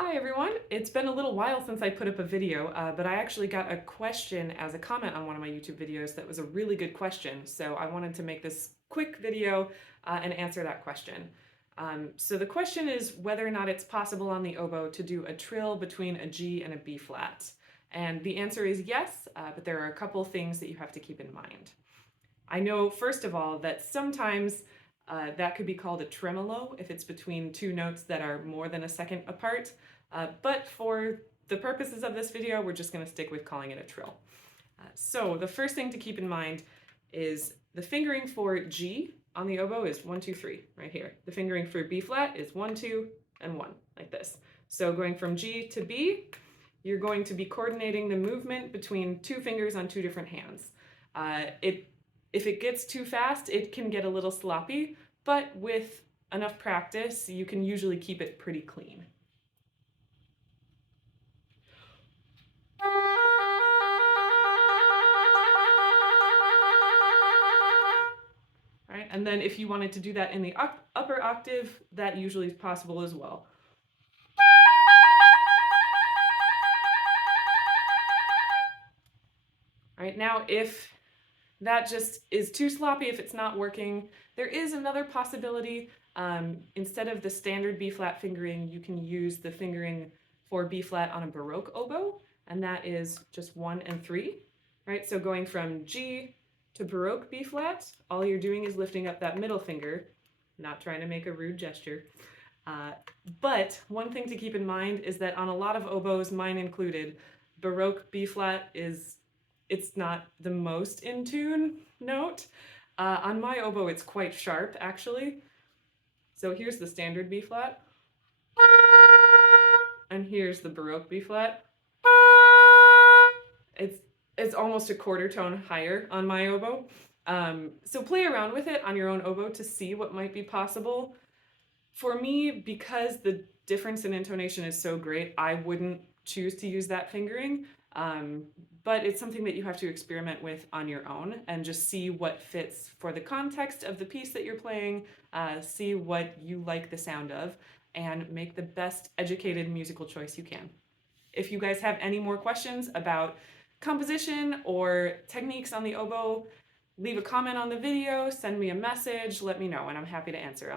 Hi everyone! It's been a little while since I put up a video, but I actually got a question as a comment on one of my YouTube videos that was a really good question, so I wanted to make this quick video and answer that question. So the question is whether or not it's possible on the oboe to do a trill between a G and a B flat. And the answer is yes, but there are a couple things that you have to keep in mind. I know, first of all, that sometimes that could be called a tremolo if it's between two notes that are more than a second apart, but for the purposes of this video, we're just going to stick with calling it a trill. So the first thing to keep in mind is the fingering for G on the oboe is 1, 2, 3, right here. The fingering for B flat is 1, 2, and 1, like this. So going from G to B, you're going to be coordinating the movement between two fingers on two different hands. If it gets too fast, it can get a little sloppy, but with enough practice, you can usually keep it pretty clean. Right? And then if you wanted to do that in the upper octave, that usually is possible as well. All right, now if that just is too sloppy, if it's not working, there is another possibility. Instead of the standard B flat fingering, you can use the fingering for B flat on a Baroque oboe, and that is just 1 and 3, right? So going from G to Baroque B flat, all you're doing is lifting up that middle finger, not trying to make a rude gesture. But one thing to keep in mind is that on a lot of oboes, mine included, Baroque B flat it's not the most in tune note. On my oboe, it's quite sharp, actually. So here's the standard B flat. And here's the Baroque B flat. It's almost a quarter tone higher on my oboe. So play around with it on your own oboe to see what might be possible. For me, because the difference in intonation is so great, I wouldn't choose to use that fingering. But it's something that you have to experiment with on your own and just see what fits for the context of the piece that you're playing, see what you like the sound of, and make the best educated musical choice you can. If you guys have any more questions about composition or techniques on the oboe, leave a comment on the video, send me a message, let me know, and I'm happy to answer them.